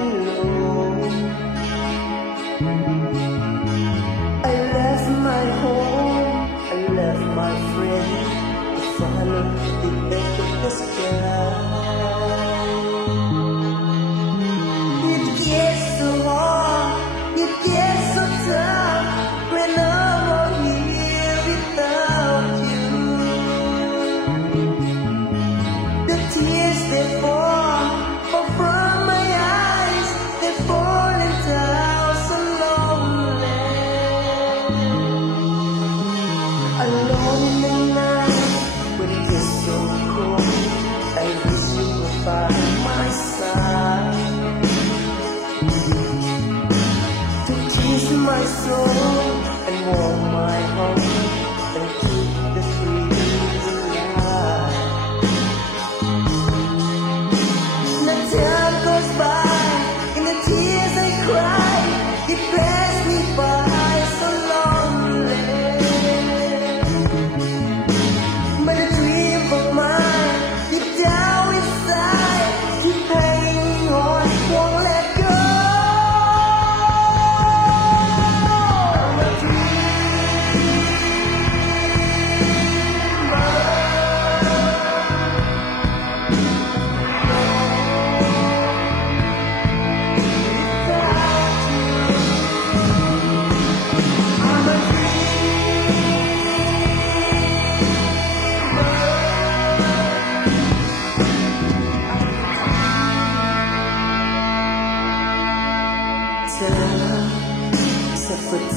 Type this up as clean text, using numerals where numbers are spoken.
alone. I left my home, I left my friend to follow the edge of the sky. It gets so hard, it gets so tough when I'm here without you. The tears they fall from my eyes, they fall down so lonely. Alone in the night when it gets so cold, I wish you were by my side to tease my soul and warm my heart and keep the feelings alive. The time goes by and the tears I cry, it passed me by so lonely. But a dream of mine, deep down inside, keep hanging on, won't let go. I'm a separate